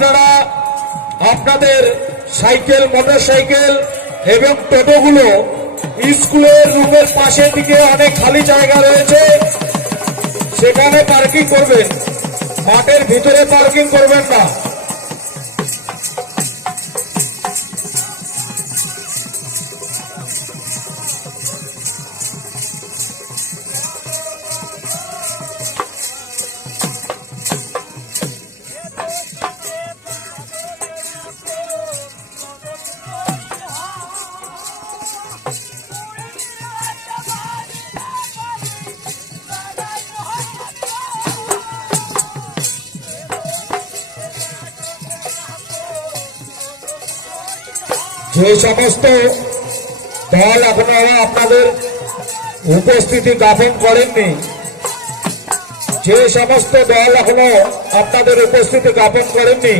আপনারা আপনাদের cycle, motorcycle এবং টোটোগুলো স্কুলের রুমের পাশে দিকে অনেক খালি জায়গা রয়েছে। সেখানে পার্কিং করবেন। মাঠের ভিতরে পার্কিং করবেন না। যে সমস্ত দল আপনারা আপনাদের উপস্থিতি জ্ঞাপন করেননি, যে সমস্ত দল এখনও আপনাদের উপস্থিতি জ্ঞাপন করেননি